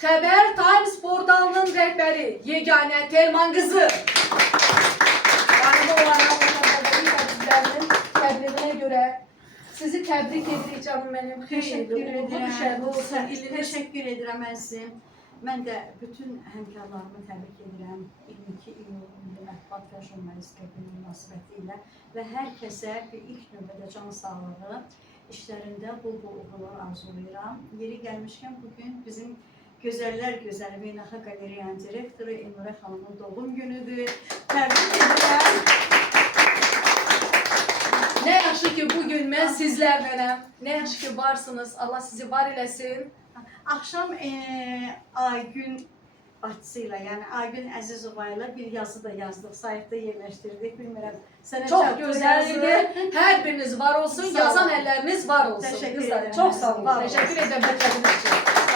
Xəbər Times portalının rəhbəri Yeganə Telman qızı. Daimi olaraq təbriklərinin təbliğinə görə sizi təbrik edirik canım mənim. Teşekkür Olsun. Teşekkür edirəm əzizim. Mən də bütün həmkarlarımı təbrik edirəm. 22 iyul Milli Mətbuat və Jurnalistika Günü münasibətilə və hər kəsə ilk növbədə can sağlığı, işlərində bol-bol uğurlar arzulayıram. Yeri gəlmişkən bugün bizim Gözəllər Gözəli Beynəlxalq Qaleriyanın direktoru Elnurə xanımın doğum günüdür. Təbrik edirəm. Nə yaxşı ki bugün mən sizlərlənəm. Nə yaxşı ki varsınız. Allah sizi var eləsin. Akşam Aygün bacısıyla, yani Aygün Əzizova ilə bir yazı da yazdık, sayıqda yerləşdirdik. Bilmirəm, sənə Çox gözəl idi. Hər biriniz var olsun, yazan əlləriniz var olsun. Təşəkkür Qızlar, edirəm. çox sağ olun. Var olun. Təşəkkür edirəm.